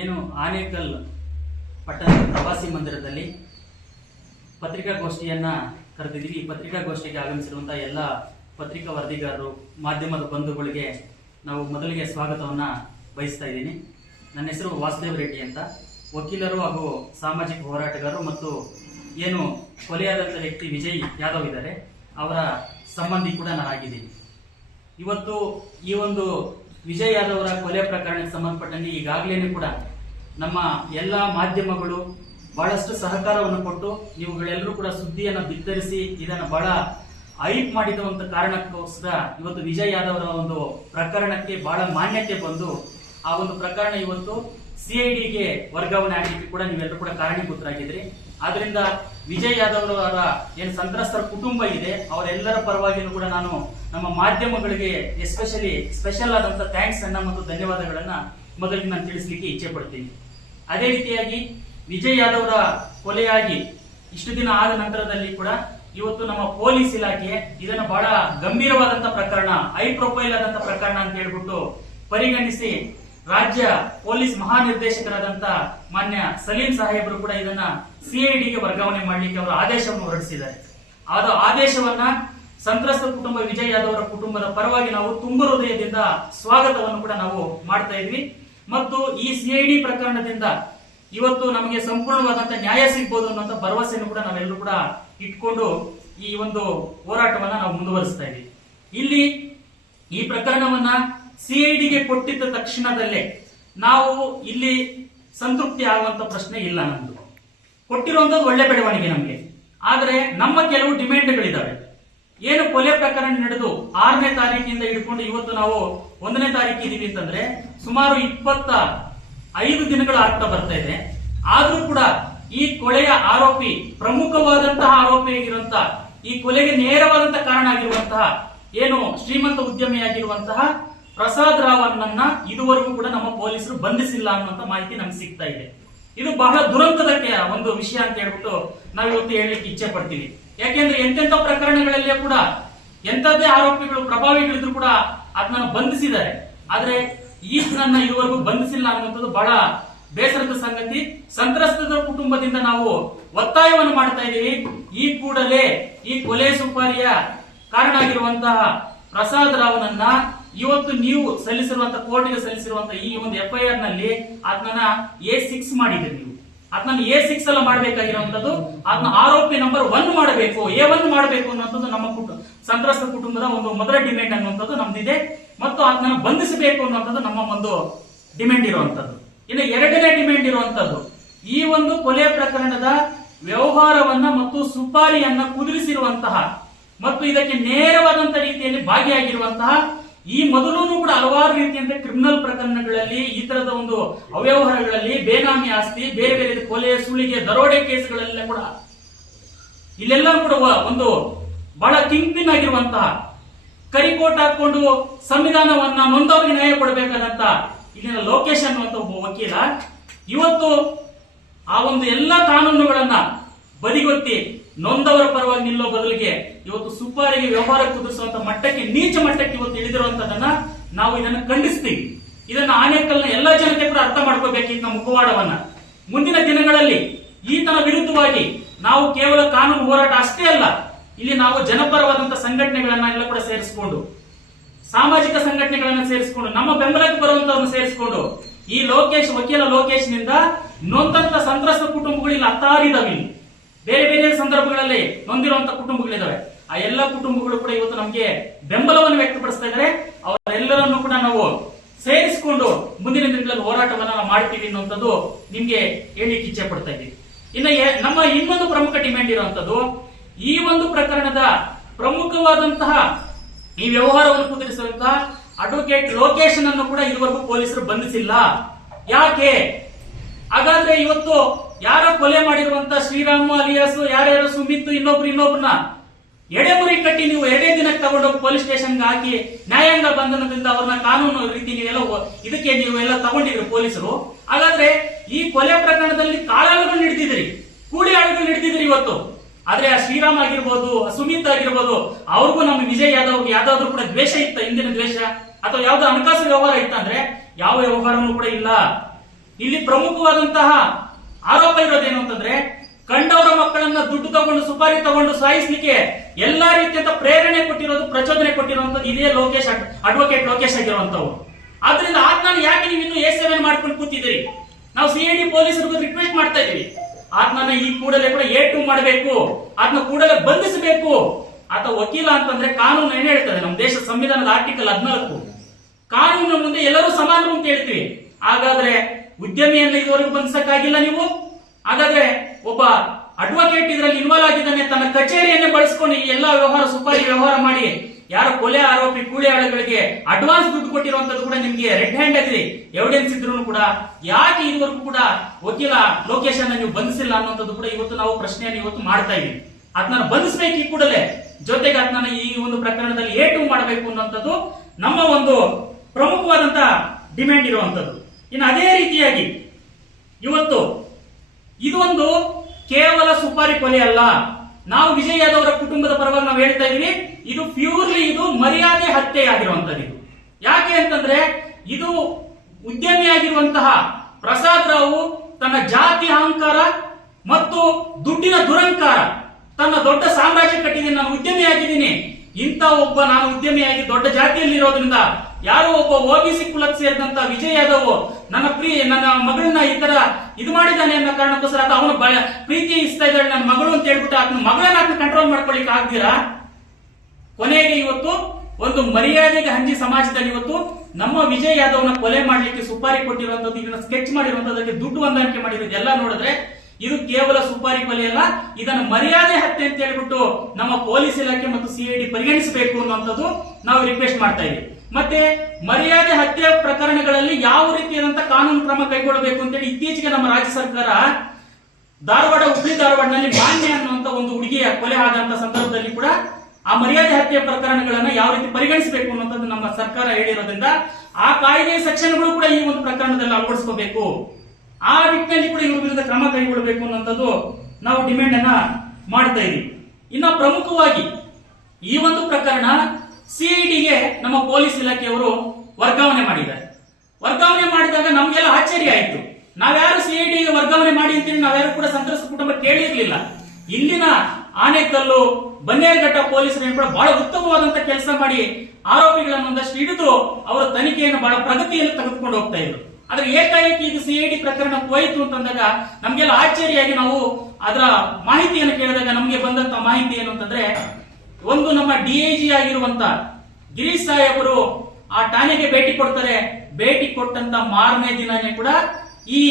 ಏನು ಆನೇಕಲ್ ಪಟ್ಟಣದ ಪ್ರವಾಸಿ ಮಂದಿರದಲ್ಲಿ ಪತ್ರಿಕಾಗೋಷ್ಠಿಯನ್ನ ಕರೆದಿದ್ದೀವಿ. ಈ ಪತ್ರಿಕಾಗೋಷ್ಠಿಗೆ ಆಗಮಿಸಿರುವಂತಹ ಎಲ್ಲ ಪತ್ರಿಕಾ ವರದಿಗಾರರು, ಮಾಧ್ಯಮದ ಬಂಧುಗಳಿಗೆ ನಾವು ಮೊದಲಿಗೆ ಸ್ವಾಗತವನ್ನ ಬಯಸ್ತಾ ಇದ್ದೀನಿ. ನನ್ನ ಹೆಸರು ವಾಸುದೇವ್ ರೆಡ್ಡಿ ಅಂತ, ವಕೀಲರು ಹಾಗೂ ಸಾಮಾಜಿಕ ಹೋರಾಟಗಾರರು ಮತ್ತು ಏನು ಕೊಲೆಯಾದಂಥ ವ್ಯಕ್ತಿ ವಿಜಯ್ ಯಾದವ್ ಇದ್ದಾರೆ ಅವರ ಸಂಬಂಧಿ ಕೂಡ ನಾನಾಗಿದ್ದೀನಿ. ಇವತ್ತು ಈ ಒಂದು ವಿಜಯ್ ಯಾದವ್ ಅವರ ಕೊಲೆ ಪ್ರಕರಣಕ್ಕೆ ಸಂಬಂಧಪಟ್ಟಂತೆ ಈಗಾಗಲೇ ಕೂಡ ನಮ್ಮ ಎಲ್ಲ ಮಾಧ್ಯಮಗಳು ಬಹಳಷ್ಟು ಸಹಕಾರವನ್ನು ಕೊಟ್ಟು ಇವುಗಳೆಲ್ಲರೂ ಕೂಡ ಸುದ್ದಿಯನ್ನು ಬಿತ್ತರಿಸಿ ಇದನ್ನು ಬಹಳ ಹೈಪ್ ಮಾಡಿದಂತ ಕಾರಣಕ್ಕೋಸ್ಕರ ಇವತ್ತು ವಿಜಯ್ ಯಾದವ್ ಅವರ ಒಂದು ಪ್ರಕರಣಕ್ಕೆ ಬಹಳ ಮಾನ್ಯತೆ ಬಂದು ಆ ಒಂದು ಪ್ರಕರಣ ಇವತ್ತು ಸಿಐಡಿಗೆ ವರ್ಗಾವಣೆ ಆಗಲಿಕ್ಕೆ ಕೂಡ ನೀವೆಲ್ಲರೂ ಕೂಡ ಕಾರಣೀಭೂತರಾಗಿದ್ರಿ. ಆದ್ರಿಂದ ವಿಜಯ್ ಯಾದವ್ ಅವರ ಏನು ಸಂತ್ರಸ್ತರ ಕುಟುಂಬ ಇದೆ ಅವರೆಲ್ಲರ ಪರವಾಗಿಯೂ ಕೂಡ ನಾನು ನಮ್ಮ ಮಾಧ್ಯಮಗಳಿಗೆ ಸ್ಪೆಷಲ್ ಆದಂತ ಥ್ಯಾಂಕ್ಸ್ ಅನ್ನ ಮತ್ತು ಧನ್ಯವಾದಗಳನ್ನ ಮೊದಲಿಗೆ ನಾನು ತಿಳಿಸ್ಲಿಕ್ಕೆ ಇಚ್ಛೆ ಪಡ್ತೀನಿ. ಅದೇ ರೀತಿಯಾಗಿ ವಿಜಯ್ ಯಾದವ್ ಅವರ ಕೊಲೆಯಾಗಿ ಇಷ್ಟು ದಿನ ಆದ ನಂತರದಲ್ಲಿ ಕೂಡ ಇವತ್ತು ನಮ್ಮ ಪೊಲೀಸ್ ಇಲಾಖೆ ಇದನ್ನ ಬಹಳ ಗಂಭೀರವಾದಂತ ಪ್ರಕರಣ, ಹೈ ಪ್ರೊಫೈಲ್ ಆದಂತ ಪ್ರಕರಣ ಅಂತ ಹೇಳ್ಬಿಟ್ಟು ಪರಿಗಣಿಸಿ ರಾಜ್ಯ ಪೊಲೀಸ್ ಮಹಾನಿರ್ದೇಶಕರಾದಂತ ಮಾನ್ಯ ಸಲೀಂ ಸಾಹೇಬರು ಕೂಡ ಇದನ್ನ ಸಿಐಡಿಗೆ ವರ್ಗಾವಣೆ ಮಾಡಲಿಕ್ಕೆ ಅವರು ಆದೇಶವನ್ನು ಹೊರಡಿಸಿದ್ದಾರೆ. ಆದ ಆದೇಶವನ್ನ ಸಂತ್ರಸ್ತ ಕುಟುಂಬ ವಿಜಯ್ ಯಾದವ್ ಅವರ ಕುಟುಂಬದ ಪರವಾಗಿ ನಾವು ತುಂಬ ಹೃದಯದಿಂದ ಸ್ವಾಗತವನ್ನು ಕೂಡ ನಾವು ಮಾಡ್ತಾ ಇದ್ವಿ. ಮತ್ತು ಈ ಸಿಐಡಿ ಪ್ರಕರಣದಿಂದ ಇವತ್ತು ನಮಗೆ ಸಂಪೂರ್ಣವಾದಂತ ನ್ಯಾಯ ಸಿಗ್ಬೋದು ಅನ್ನೋ ಭರವಸೆಯನ್ನು ಕೂಡ ನಾವೆಲ್ಲರೂ ಕೂಡ ಇಟ್ಕೊಂಡು ಈ ಒಂದು ಹೋರಾಟವನ್ನ ನಾವು ಮುಂದುವರಿಸ್ತಾ ಇದ್ದೀವಿ. ಇಲ್ಲಿ ಈ ಪ್ರಕರಣವನ್ನ ಸಿಐಡಿಗೆ ಕೊಟ್ಟಿದ್ದ ತಕ್ಷಣದಲ್ಲೇ ನಾವು ಇಲ್ಲಿ ಸಂತೃಪ್ತಿ ಆಗುವಂತ ಪ್ರಶ್ನೆ ಇಲ್ಲ. ನಮ್ದು ಕೊಟ್ಟಿರುವಂತದ್ದು ಒಳ್ಳೆ ಬೆಳವಣಿಗೆ ನಮಗೆ. ಆದ್ರೆ ನಮ್ಮ ಕೆಲವು ಡಿಮ್ಯಾಂಡ್ಗಳಿದಾವೆ. ಏನು ಕೊಲೆ ಪ್ರಕರಣ ನಡೆದು 6ನೇ ತಾರೀಕಿನಿಂದ ಹಿಡ್ಕೊಂಡು ಇವತ್ತು ನಾವು 1ನೇ ತಾರೀಕು ಇದೀವಿ ಅಂತಂದ್ರೆ ಸುಮಾರು 25 ದಿನಗಳು ಆಗ್ತಾ ಬರ್ತಾ ಇದೆ. ಆದ್ರೂ ಕೂಡ ಈ ಕೊಲೆಯ ಆರೋಪಿ, ಪ್ರಮುಖವಾದಂತಹ ಆರೋಪಿಯಾಗಿರುವಂತಹ, ಈ ಕೊಲೆಗೆ ನೇರವಾದಂತಹ ಕಾರಣ ಆಗಿರುವಂತಹ ಏನು ಶ್ರೀಮಂತ ಉದ್ಯಮಿಯಾಗಿರುವಂತಹ ಪ್ರಸಾದ್ ರಾವಣ್ಣನ್ನ ಇದುವರೆಗೂ ಕೂಡ ನಮ್ಮ ಪೊಲೀಸರು ಬಂಧಿಸಿಲ್ಲ ಅನ್ನುವಂತ ಮಾಹಿತಿ ನಮ್ಗೆ ಸಿಗ್ತಾ ಇದೆ. ಇದು ಬಹಳ ದುರಂತದ ಒಂದು ವಿಷಯ ಅಂತ ಹೇಳ್ಬಿಟ್ಟು ನಾವು ಇವತ್ತು ಹೇಳಲಿಕ್ಕೆ ಇಚ್ಛೆ ಪಡ್ತೀವಿ. ಯಾಕೆಂದ್ರೆ ಎಂತೆಂಥ ಪ್ರಕರಣಗಳಲ್ಲೇ ಕೂಡ ಎಂತದ್ದೇ ಆರೋಪಿಗಳು, ಪ್ರಭಾವಿಗಳಿದ್ರು ಕೂಡ ಅದನ್ನ ಬಂಧಿಸಿದ್ದಾರೆ. ಆದ್ರೆ ಈತನನ್ನ ಇದುವರೆಗೂ ಬಂಧಿಸಿಲ್ಲ ಅನ್ನುವಂಥದ್ದು ಬಹಳ ಬೇಸರದ ಸಂಗತಿ. ಸಂತ್ರಸ್ತರ ಕುಟುಂಬದಿಂದ ನಾವು ಒತ್ತಾಯವನ್ನು ಮಾಡ್ತಾ ಇದ್ದೀವಿ. ಈ ಕೂಡಲೇ ಈ ಕೊಲೆ ಸುಪಾರಿಯ ಕಾರಣ ಆಗಿರುವಂತಹ ಪ್ರಸಾದ್ ರಾವ್ನನ್ನ ಇವತ್ತು ನೀವು ಸಲ್ಲಿಸಿರುವಂತಹ ಕೋರ್ಟ್ಗೆ ಸಲ್ಲಿಸಿರುವಂತಹ ಈ ಒಂದು FIR ನಲ್ಲಿ ಅದನ್ನ A6 ಮಾಡಿದ್ರಿ. ನೀವು ಅದನ್ನ A6 ಅಲ್ಲ ಮಾಡಬೇಕಾಗಿರುವಂತದ್ದು, ಅದನ್ನ ಆರೋಪಿ ನಂಬರ್ 1 ಮಾಡಬೇಕು, A1 ಮಾಡಬೇಕು ಅನ್ನುವಂಥದ್ದು ನಮ್ಮ ಸಂತ್ರಸ್ತ ಕುಟುಂಬದ ಒಂದು ಮೊದಲ ಡಿಮ್ಯಾಂಡ್ ಅನ್ನುವಂಥದ್ದು ನಮ್ದಿದೆ. ಮತ್ತು ಅದನ್ನ ಬಂಧಿಸಬೇಕು ಅನ್ನುವಂಥದ್ದು ನಮ್ಮ ಒಂದು ಡಿಮ್ಯಾಂಡ್ ಇರುವಂತದ್ದು. ಇನ್ನು 2ನೇ ಡಿಮ್ಯಾಂಡ್ ಇರುವಂತದ್ದು, ಈ ಒಂದು ಕೊಲೆ ಪ್ರಕರಣದ ವ್ಯವಹಾರವನ್ನ ಮತ್ತು ಸುಪಾರಿಯನ್ನ ಕುದುರಿಸಿರುವಂತಹ ಮತ್ತು ಇದಕ್ಕೆ ನೇರವಾದಂತಹ ರೀತಿಯಲ್ಲಿ ಭಾಗಿಯಾಗಿರುವಂತಹ, ಈ ಮೊದಲು ಕೂಡ ಹಲವಾರು ರೀತಿಯಂತೆ ಕ್ರಿಮಿನಲ್ ಪ್ರಕರಣಗಳಲ್ಲಿ, ಈ ತರದ ಒಂದು ಅವ್ಯವಹಾರಗಳಲ್ಲಿ, ಬೇನಾಮಿ ಆಸ್ತಿ, ಬೇರೆ ಬೇರೆ ಕೊಲೆ, ಸುಳಿಗೆ, ದರೋಡೆ ಕೇಸ್ಗಳೆಲ್ಲ ಕೂಡ ಇಲ್ಲೆಲ್ಲ ಕೂಡ ಒಂದು ಬಹಳ ಕಿಂಗ್ ಪಿನ್ ಆಗಿರುವಂತಹ, ಕರಿಕೋಟ್ ಹಾಕೊಂಡು ಸಂವಿಧಾನವನ್ನ ನೊಂದವರಿಗೆ ನ್ಯಾಯ ಕೊಡಬೇಕಾದಂತ ಇಲ್ಲಿನ ಲೋಕೇಶ್ ಅನ್ನುವಂತ ಒಬ್ಬ ವಕೀಲ ಇವತ್ತು ಆ ಒಂದು ಎಲ್ಲಾ ಕಾನೂನುಗಳನ್ನ ಬದಿಗೊತ್ತಿ ನೊಂದವರ ಪರವಾಗಿ ನಿಲ್ಲೋ ಬದಲಿಗೆ ಇವತ್ತು ಸುಪಾರಿಗೆ ವ್ಯವಹಾರ ಕುದಿಸುವಂತ ಮಟ್ಟಕ್ಕೆ, ನೀಚ ಮಟ್ಟಕ್ಕೆ ಇವತ್ತು ಇಳಿದಿರುವಂತದನ್ನ ನಾವು ಇದನ್ನು ಖಂಡಿಸ್ತೀವಿ. ಇದನ್ನ ಆನೇಕಲ್ನ ಎಲ್ಲಾ ಜನತೆ ಕೂಡ ಅರ್ಥ ಮಾಡ್ಕೋಬೇಕಿತ್ತು ನಮ್ಮ ಮುಖವಾಡವನ್ನ. ಮುಂದಿನ ದಿನಗಳಲ್ಲಿ ಈತನ ವಿರುದ್ಧವಾಗಿ ನಾವು ಕೇವಲ ಕಾನೂನು ಹೋರಾಟ ಅಷ್ಟೇ ಅಲ್ಲ, ಇಲ್ಲಿ ನಾವು ಜನಪರವಾದಂತಹ ಸಂಘಟನೆಗಳನ್ನ ಎಲ್ಲ ಕೂಡ ಸೇರಿಸಿಕೊಂಡು, ಸಾಮಾಜಿಕ ಸಂಘಟನೆಗಳನ್ನ ಸೇರಿಸಿಕೊಂಡು, ನಮ್ಮ ಬೆಂಬಲಕ್ಕೆ ಬರುವಂತವ್ರನ್ನ ಸೇರಿಸಿಕೊಂಡು, ಈ ವಕೀಲ ಲೋಕೇಶ್ ನಿಂದ ನೊಂದಂತ ಸಂತ್ರಸ್ತ ಕುಟುಂಬಗಳು ಇಲ್ಲಿ ಹತ್ತಾರಿದಾವೆ. ಬೇರೆ ಬೇರೆ ಸಂದರ್ಭಗಳಲ್ಲಿ ನೊಂದಿರುವಂತ ಕುಟುಂಬಗಳಿದಾವೆ. ಆ ಎಲ್ಲ ಕುಟುಂಬಗಳು ಕೂಡ ಇವತ್ತು ನಮಗೆ ಬೆಂಬಲವನ್ನು ವ್ಯಕ್ತಪಡಿಸ್ತಾ ಇದ್ದಾರೆ. ಅವರೆಲ್ಲರನ್ನು ಕೂಡ ನಾವು ಸೇರಿಸಿಕೊಂಡು ಮುಂದಿನ ದಿನಗಳಲ್ಲಿ ಹೋರಾಟವನ್ನ ನಾವು ಮಾಡ್ತೀವಿ ಅನ್ನುವಂಥದ್ದು ನಿಮ್ಗೆ ಹೇಳಿಕ್ಕೆ ಇಚ್ಛೆ ಪಡ್ತಾ ಇದ್ದೀವಿ. ಇನ್ನು ನಮ್ಮ ಇನ್ನೊಂದು ಪ್ರಮುಖ ಡಿಮ್ಯಾಂಡ್ ಇರುವಂತದ್ದು, ಈ ಒಂದು ಪ್ರಕರಣದ ಪ್ರಮುಖವಾದಂತಹ ಈ ವ್ಯವಹಾರವನ್ನು ಕುದುರಿಸುವಂತಹ ಅಡ್ವೊಕೇಟ್ ಲೋಕೇಶ್ ಅನ್ನು ಕೂಡ ಇದುವರೆಗೂ ಪೊಲೀಸರು ಬಂಧಿಸಿಲ್ಲ. ಯಾಕೆ? ಹಾಗಾದ್ರೆ ಇವತ್ತು ಯಾರೋ ಕೊಲೆ ಮಾಡಿರುವಂತ ಶ್ರೀರಾಮು ಅಲಿಯಾಸ್ ಯಾರ್ಯಾರು ಸುಮಿತ್ ಇನ್ನೊಬ್ರನ್ನ ಎಡೆಮುರಿ ಕಟ್ಟಿ ನೀವು 2 ದಿನಕ್ಕೆ ತಗೊಂಡೋಗಿ ಪೊಲೀಸ್ ಸ್ಟೇಷನ್ಗೆ ಹಾಕಿ ನ್ಯಾಯಾಂಗ ಬಂಧನದಿಂದ ಅವ್ರನ್ನ ಕಾನೂನು ರೀತಿ ನೀವೆಲ್ಲ ತಗೊಂಡಿದ್ರಿ ಪೊಲೀಸರು. ಹಾಗಾದ್ರೆ ಈ ಕೊಲೆ ಪ್ರಕರಣದಲ್ಲಿ ಕಾಳಾಳುಗಳು ಹಿಡಿದಿದ್ರಿ, ಕೂಡಿ ಆಳುಗಳು ಹಿಡಿದಿದ್ರಿ ಇವತ್ತು. ಆದ್ರೆ ಆ ಶ್ರೀರಾಮ್ ಆಗಿರ್ಬೋದು, ಸುಮಿತ್ ಆಗಿರ್ಬೋದು, ಅವ್ರಿಗೂ ನಮ್ಮ ವಿಜಯ್ ಯಾದವ್ ಯಾವ್ದಾದ್ರು ಕೂಡ ದ್ವೇಷ ಇತ್ತ, ಹಿಂದಿನ ದ್ವೇಷ ಅಥವಾ ಯಾವ್ದೋ ಹಣಕಾಸು ವ್ಯವಹಾರ ಇತ್ತ ಅಂದ್ರೆ ಯಾವ ವ್ಯವಹಾರನೂ ಕೂಡ ಇಲ್ಲ. ಇಲ್ಲಿ ಪ್ರಮುಖವಾದಂತಹ ಆರೋಪ ಇರೋದೇನು ಅಂತಂದ್ರೆ, ಕಂಡವರ ಮಕ್ಕಳನ್ನ ದುಡ್ಡು ತಗೊಂಡು ಸುಪಾರಿ ತಗೊಂಡು ಸಾಯಿಸ್ಲಿಕ್ಕೆ ಎಲ್ಲಾ ರೀತಿಯಂತ ಪ್ರೇರಣೆ ಕೊಟ್ಟಿರೋದು, ಪ್ರಚೋದನೆ ಕೊಟ್ಟಿರುವಂತದ್ದು ಇದೇ ಅಡ್ವೊಕೇಟ್ ಲೋಕೇಶ್ ಆಗಿರುವಂತವ್ರು. ಆದ್ರಿಂದ ಆತ್ಮನ ಯಾಕೆ ನೀವು ಇನ್ನೂ A7 ಮಾಡ್ಕೊಂಡು ಕೂತಿದ್ದೀರಿ? ನಾವು CID ಪೊಲೀಸರಿಗೂ ರಿಕ್ವೆಸ್ಟ್ ಮಾಡ್ತಾ ಇದೀವಿ, ಆತ್ಮನ ಈ ಕೂಡಲೇ ಕೂಡ A2 ಮಾಡಬೇಕು, ಅದನ್ನ ಕೂಡಲೇ ಬಂಧಿಸಬೇಕು. ಆತ ವಕೀಲ ಅಂತಂದ್ರೆ ಕಾನೂನು ಏನ್ ಹೇಳ್ತದೆ? ನಮ್ಮ ದೇಶ ಸಂವಿಧಾನದ ಆರ್ಟಿಕಲ್ 14 ಕಾನೂನಿನ ಮುಂದೆ ಎಲ್ಲರೂ ಸಮಾನರು ಅಂತ ಹೇಳ್ತೀವಿ. ಹಾಗಾದ್ರೆ ಉದ್ಯಮಿಯನ್ನ ಇದುವರೆಗೂ ಬಂಧಿಸಕ್ಕಾಗಿಲ್ಲ ನೀವು? ಹಾಗಾದ್ರೆ ಒಬ್ಬ ಅಡ್ವೊಕೇಟ್ ಇದರಲ್ಲಿ ಇನ್ವಾಲ್ವ್ ಆಗಿದ್ದಾನೆ, ತನ್ನ ಕಚೇರಿಯನ್ನೇ ಬಳಸ್ಕೊಂಡು ಈ ಎಲ್ಲಾ ವ್ಯವಹಾರ, ಸುಪಾರಿ ವ್ಯವಹಾರ ಮಾಡಿ ಯಾರ ಕೊಲೆ ಆರೋಪಿ ಕೂಲಿ ಆಳುಗಳಿಗೆ ಅಡ್ವಾನ್ಸ್ ದುಡ್ಡು ಕೊಟ್ಟಿರುವಂತದ್ದು ಕೂಡ ನಿಮ್ಗೆ ರೆಡ್ ಹ್ಯಾಂಡ್ ಆಗಿ ಎವಿಡೆನ್ಸ್ ಇದ್ರೂ ಕೂಡ ಯಾಕೆ ಇದುವರೆಗೂ ಕೂಡ ವಕೀಲ ಲೋಕೇಶ್ ಅನ್ನ ನೀವು ಬಂಧಿಸಿಲ್ಲ ಅನ್ನುವಂಥದ್ದು ಕೂಡ ಇವತ್ತು ನಾವು ಪ್ರಶ್ನೆಯನ್ನು ಇವತ್ತು ಮಾಡ್ತಾ ಇದೀವಿ. ಅದನ್ನ ಬಂಧಿಸಬೇಕು ಈ ಕೂಡಲೇ. ಜೊತೆಗೆ ಅದನ್ನ ಈ ಒಂದು ಪ್ರಕರಣದಲ್ಲಿ A2 ಮಾಡಬೇಕು ಅನ್ನುವಂಥದ್ದು ನಮ್ಮ ಒಂದು ಪ್ರಮುಖವಾದಂತ ಡಿಮ್ಯಾಂಡ್ ಇರುವಂತದ್ದು. ಇನ್ನು ಅದೇ ರೀತಿಯಾಗಿ ಇವತ್ತು ಇದು ಒಂದು ಕೇವಲ ಸುಪಾರಿ ಕೊಲೆ ಅಲ್ಲ. ನಾವು ವಿಜಯ್ ಯಾದವ್ ಅವರ ಕುಟುಂಬದ ಪರವಾಗಿ ನಾವು ಹೇಳ್ತಾ ಇದೀವಿ, ಇದು ಪ್ಯೂರ್ಲಿ ಇದು ಮರ್ಯಾದೆ ಹತ್ಯೆ ಆಗಿರುವಂತದ್ದು. ಯಾಕೆ ಅಂತಂದ್ರೆ ಇದು ಉದ್ಯಮಿಯಾಗಿರುವಂತಹ ಪ್ರಸಾದ್ ರಾವ್ ತನ್ನ ಜಾತಿ ಅಹಂಕಾರ ಮತ್ತು ದುಡ್ಡಿನ ದುರಂಕಾರ, ತನ್ನ ದೊಡ್ಡ ಸಾಮ್ರಾಜ್ಯ ಕಟ್ಟಿದ್ದೀನಿ, ನಾನು ಉದ್ಯಮಿ ಆಗಿದ್ದೀನಿ, ಇಂಥ ಒಬ್ಬ ನಾನು ಉದ್ಯಮಿಯಾಗಿ ದೊಡ್ಡ ಜಾತಿಯಲ್ಲಿ ಇರೋದ್ರಿಂದ ಯಾರೋ ಒಬ್ಬ OBC ಕುಲಕ್ಕೆ ಸೇರಿದಂತ ವಿಜಯ್ ಯಾದವ್ ನನ್ನ ಮಗಳನ್ನ ಈ ತರ ಇದು ಮಾಡಿದ್ದಾನೆ ಅನ್ನೋ ಕಾರಣಕ್ಕೋಸ್ಕರ ಅವನ ಪ್ರೀತಿ ಇಸ್ತಾ ಇದ್ದಾಳೆ ನನ್ನ ಮಗಳು ಅಂತ ಹೇಳ್ಬಿಟ್ಟು ಆತನ ಮಗಳನ್ನ ಆತನ ಕಂಟ್ರೋಲ್ ಮಾಡ್ಕೊಳ್ಳಿಕ್ಕೆ ಆಗ್ದಿರಾ ಕೊನೆಗೆ ಇವತ್ತು ಒಂದು ಮರ್ಯಾದೆಗೆ ಹಂಚಿ ಸಮಾಜದಲ್ಲಿ ಇವತ್ತು ನಮ್ಮ ವಿಜಯ್ ಯಾದವ್ನ ಕೊಲೆ ಮಾಡ್ಲಿಕ್ಕೆ ಸುಪಾರಿ ಕೊಟ್ಟಿರುವಂತದ್ದು, ಇದನ್ನ ಸ್ಕೆಚ್ ಮಾಡಿರುವಂತದಕ್ಕೆ ದುಡ್ಡು ಹೊಂದಾಣಿಕೆ ಮಾಡಿರೋದು ಎಲ್ಲ ನೋಡಿದ್ರೆ ಇದು ಕೇವಲ ಸುಪಾರಿ ಕೊಲೆ ಅಲ್ಲ, ಇದನ್ನು ಮರ್ಯಾದೆ ಹತ್ಯೆ ಅಂತ ಹೇಳ್ಬಿಟ್ಟು ನಮ್ಮ ಪೊಲೀಸ್ ಇಲಾಖೆ ಮತ್ತು CID ಪರಿಗಣಿಸಬೇಕು ಅನ್ನುವಂಥದ್ದು ನಾವು ರಿಕ್ವೆಸ್ಟ್ ಮಾಡ್ತಾ ಇದ್ದೀವಿ. ಮತ್ತೆ ಮರ್ಯಾದೆ ಹತ್ಯೆ ಪ್ರಕರಣಗಳಲ್ಲಿ ಯಾವ ರೀತಿಯಾದಂತ ಕಾನೂನು ಕ್ರಮ ಕೈಗೊಳ್ಳಬೇಕು ಅಂತೇಳಿ ಇತ್ತೀಚೆಗೆ ನಮ್ಮ ರಾಜ್ಯ ಸರ್ಕಾರ ಹುಬ್ಳಿ ಧಾರವಾಡನಲ್ಲಿ ಮಾನ್ಯ ಅನ್ನುವಂತ ಒಂದು ಹುಡುಗಿಯ ಕೊಲೆ ಆದಂತ ಸಂದರ್ಭದಲ್ಲಿ ಕೂಡ ಆ ಮರ್ಯಾದೆ ಹತ್ಯೆ ಪ್ರಕರಣಗಳನ್ನ ಯಾವ ರೀತಿ ಪರಿಗಣಿಸಬೇಕು ಅನ್ನುವಂಥದ್ದು ನಮ್ಮ ಸರ್ಕಾರ ಹೇಳಿರೋದ್ರಿಂದ ಆ ಕಾಯ್ದೆ ಸೆಕ್ಷನ್ಗಳು ಕೂಡ ಈ ಒಂದು ಪ್ರಕರಣದಲ್ಲಿ ಅಳವಡಿಸ್ಕೋಬೇಕು. ಆ ನಿಟ್ಟಿನಲ್ಲಿ ಕೂಡ ಇವ್ರ ವಿರುದ್ಧ ಕ್ರಮ ಕೈಗೊಳ್ಳಬೇಕು ಅನ್ನುವಂಥದ್ದು ನಾವು ಡಿಮ್ಯಾಂಡ್ ಅನ್ನ ಮಾಡ್ತಾ ಇದೀವಿ. ಇನ್ನು ಪ್ರಮುಖವಾಗಿ ಈ ಒಂದು ಪ್ರಕರಣ CIDಗೆ ನಮ್ಮ ಪೊಲೀಸ್ ಇಲಾಖೆಯವರು ವರ್ಗಾವಣೆ ಮಾಡಿದ್ದಾರೆ. ವರ್ಗಾವಣೆ ಮಾಡಿದಾಗ ನಮ್ಗೆಲ್ಲ ಆಶ್ಚರ್ಯ ಆಯ್ತು. ನಾವ್ಯಾರು CIDಗೆ ವರ್ಗಾವಣೆ ಮಾಡಿ ಅಂತೇಳಿ ನಾವ್ಯಾರು ಕೂಡ ಸಂತ್ರಸ್ತ ಕುಟುಂಬ ಕೇಳಿರ್ಲಿಲ್ಲ. ಇಲ್ಲಿನ ಆನೆಕಲ್ಲು ಬನ್ನೇರಘಟ್ಟ ಪೊಲೀಸರು ಕೂಡ ಬಹಳ ಉತ್ತಮವಾದಂತ ಕೆಲಸ ಮಾಡಿ ಆರೋಪಿಗಳನ್ನು ಒಂದಷ್ಟು ಹಿಡಿದು ಅವರ ತನಿಖೆಯನ್ನು ಬಹಳ ಪ್ರಗತಿಯಲ್ಲಿ ತೆಗೆದುಕೊಂಡು ಹೋಗ್ತಾ ಇದ್ರು. ಆದ್ರೆ ಏಕಾಏಕಿ ಇದು CID ಪ್ರಕರಣ ಹೋಯಿತು ಅಂತಂದಾಗ ನಮ್ಗೆಲ್ಲ ಆಶ್ಚರ್ಯವಾಗಿ ನಾವು ಅದರ ಮಾಹಿತಿಯನ್ನು ಕೇಳಿದಾಗ ನಮ್ಗೆ ಬಂದಂತ ಮಾಹಿತಿ ಏನು ಅಂತಂದ್ರೆ, ಒಂದು ನಮ್ಮ DIG ಆಗಿರುವಂತ ಗಿರೀಶ್ ಸಾಹೇಬರು ಆ ಠಾಣೆಗೆ ಭೇಟಿ ಕೊಡ್ತಾರೆ. ಭೇಟಿ ಕೊಟ್ಟಂತ ಮಾರನೇ ದಿನನೇ ಕೂಡ ಈ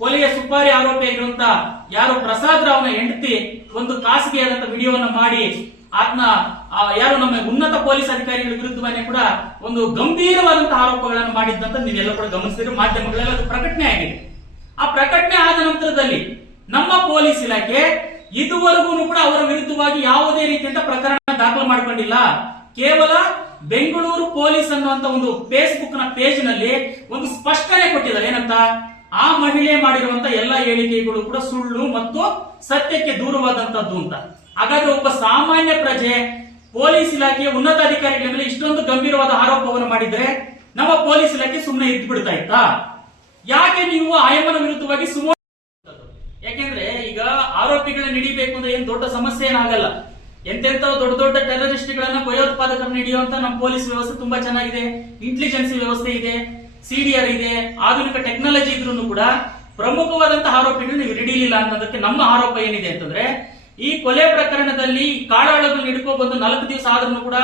ಕೊಲೆಯ ಸುಪಾರಿ ಆರೋಪಿಯಾಗಿರುವಂತ ಯಾರು ಪ್ರಸಾದ್ ರಾವ್ನ ಹೆಂಡತಿ ಒಂದು ಖಾಸಗಿಯಾದಂತ ವಿಡಿಯೋವನ್ನ ಮಾಡಿ ಆತನ ಯಾರು ನಮ್ಮ ಉನ್ನತ ಪೊಲೀಸ್ ಅಧಿಕಾರಿಗಳ ವಿರುದ್ಧವನ್ನೇ ಕೂಡ ಒಂದು ಗಂಭೀರವಾದಂತಹ ಆರೋಪಗಳನ್ನು ಮಾಡಿದ್ದಂತ ನೀವೆಲ್ಲ ಕೂಡ ಗಮನಿಸಿದ್ರೆ ಮಾಧ್ಯಮಗಳೆಲ್ಲ ಅದು ಪ್ರಕಟಣೆ ಆಗಿದೆ. ಆ ಪ್ರಕಟಣೆ ಆದ ನಂತರದಲ್ಲಿ ನಮ್ಮ ಪೊಲೀಸ್ ಇಲಾಖೆ ಇದುವರೆಗೂ ಕೂಡ ಅವರ ವಿರುದ್ಧವಾಗಿ ಯಾವುದೇ ರೀತಿಯಂತ ಪ್ರಕರಣ ದಾಖಲು ಮಾಡಿಕೊಂಡಿಲ್ಲ. ಕೇವಲ ಬೆಂಗಳೂರು ಪೊಲೀಸ್ ಅನ್ನುವಂತ ಒಂದು ಫೇಸ್ಬುಕ್ ನ ಪೇಜ್ ನಲ್ಲಿ ಒಂದು ಸ್ಪಷ್ಟನೆ ಕೊಟ್ಟಿದ್ದಾರೆ. ಏನಂತ, ಆ ಮಹಿಳೆ ಮಾಡಿರುವಂತ ಎಲ್ಲಾ ಹೇಳಿಕೆಗಳು ಕೂಡ ಸುಳ್ಳು ಮತ್ತು ಸತ್ಯಕ್ಕೆ ದೂರವಾದಂತದ್ದು ಅಂತ. ಹಾಗಾದ್ರೆ ಒಬ್ಬ ಸಾಮಾನ್ಯ ಪ್ರಜೆ ಪೊಲೀಸ್ ಇಲಾಖೆಯ ಉನ್ನತ ಅಧಿಕಾರಿಗಳ ಮೇಲೆ ಇಷ್ಟೊಂದು ಗಂಭೀರವಾದ ಆರೋಪವನ್ನು ಮಾಡಿದ್ರೆ ನಮ್ಮ ಪೊಲೀಸ್ ಇಲಾಖೆ ಸುಮ್ಮನೆ ಇದ್ದು ಬಿಡ್ತಾ ಇತ್ತಾ? ಯಾಕೆ ನೀವು ಆಯಮ್ಮನ ವಿರುದ್ಧವಾಗಿ ಸುಮ್ಮನೆ? ಯಾಕೆಂದ್ರೆ ಈಗ ಆರೋಪಿಗಳನ್ನ ಹಿಡಿಬೇಕು ಅಂದ್ರೆ ಏನ್ ದೊಡ್ಡ ಸಮಸ್ಯೆ ಏನಾಗಲ್ಲ. ಎಂತೆಂತ ದೊಡ್ಡ ದೊಡ್ಡ ಟೆರರಿಸ್ಟ್ಗಳನ್ನ ಭಯೋತ್ಪಾದಕರನ್ನ ಹಿಡಿಯುವಂತ ನಮ್ಮ ಪೊಲೀಸ್ ವ್ಯವಸ್ಥೆ ತುಂಬಾ ಚೆನ್ನಾಗಿದೆ, ಇಂಟೆಲಿಜೆನ್ಸಿ ವ್ಯವಸ್ಥೆ ಇದೆ, CDR ಇದೆ, ಆಧುನಿಕ ಟೆಕ್ನಾಲಜಿ ಇದ್ರೂ ಕೂಡ ಪ್ರಮುಖವಾದಂತಹ ಆರೋಪಿಗಳು ನೀವು ಹಿಡಿಯಲಿಲ್ಲ ಅನ್ನೋದಕ್ಕೆ ನಮ್ಮ ಆರೋಪ ಏನಿದೆ ಅಂತಂದ್ರೆ, ಈ ಕೊಲೆ ಪ್ರಕರಣದಲ್ಲಿ ಕಾಡಾಳುಗಳನ್ನ ಹಿಡ್ಕೊ ಬಂದು 4 ದಿವಸ ಆದ್ರೂ ಕೂಡ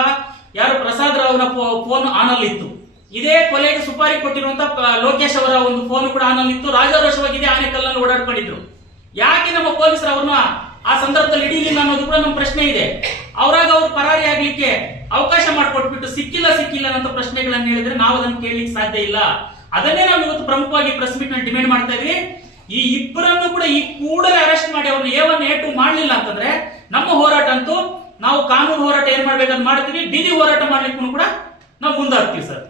ಯಾರು ಪ್ರಸಾದ್ ರಾವ್ನ ಫೋನ್ ಆನ್ ಅಲ್ಲಿ ಇತ್ತು. ಇದೇ ಕೊಲೆಗೆ ಸುಪಾರಿ ಕೊಟ್ಟಿರುವಂತ ಲೋಕೇಶ್ ಅವರ ಒಂದು ಫೋನ್ ಕೂಡ ಆನ್ ಅಲ್ಲಿ ಇತ್ತು. ರಾಜಾರೋಷವಾಗಿದೆ, ಆನೆಕಲ್ಲನ್ನು ಓಡಾಡ್ಕೊಂಡಿದ್ರು. ಯಾಕೆ ನಮ್ಮ ಪೊಲೀಸರು ಅವ್ರನ್ನ ಆ ಸಂದರ್ಭದಲ್ಲಿ ಹಿಡಿಯಲಿಲ್ಲ ಅನ್ನೋದು ಕೂಡ ನಮ್ಮ ಪ್ರಶ್ನೆ ಇದೆ. ಅವರಾಗ ಅವ್ರು ಪರಾರಿ ಆಗ್ಲಿಕ್ಕೆ ಅವಕಾಶ ಮಾಡಿಕೊಟ್ಬಿಟ್ಟು ಸಿಕ್ಕಿಲ್ಲ ಅಂತ ಪ್ರಶ್ನೆಗಳನ್ನ ಹೇಳಿದ್ರೆ ನಾವು ಅದನ್ನು ಕೇಳಲಿಕ್ಕೆ ಸಾಧ್ಯ ಇಲ್ಲ. ಅದನ್ನೇ ನಾವು ಇವತ್ತು ಪ್ರಮುಖವಾಗಿ ಪ್ರೆಸ್ ಮೀಟ್ ನಲ್ಲಿ ಡಿಮ್ಯಾಂಡ್ ಮಾಡ್ತಾ ಇದ್ವಿ. ಈ ಇಬ್ಬರನ್ನು ಕೂಡ ಈ ಕೂಡಲೇ ಅರೆಸ್ಟ್ ಮಾಡಿ ಅವ್ರನ್ನ A1 A2 ಮಾಡ್ಲಿಲ್ಲ ಅಂತಂದ್ರೆ ನಮ್ಮ ಹೋರಾಟ ಅಂತೂ ನಾವು ಕಾನೂನು ಹೋರಾಟ ಏನ್ ಮಾಡ್ಬೇಕಂತ ಮಾಡ್ತೀವಿ, ಬೀದಿ ಹೋರಾಟ ಮಾಡ್ಲಿಕ್ಕೂ ಕೂಡ ನಾವು ಮುಂದಾಗ್ತೀವಿ ಸರ್.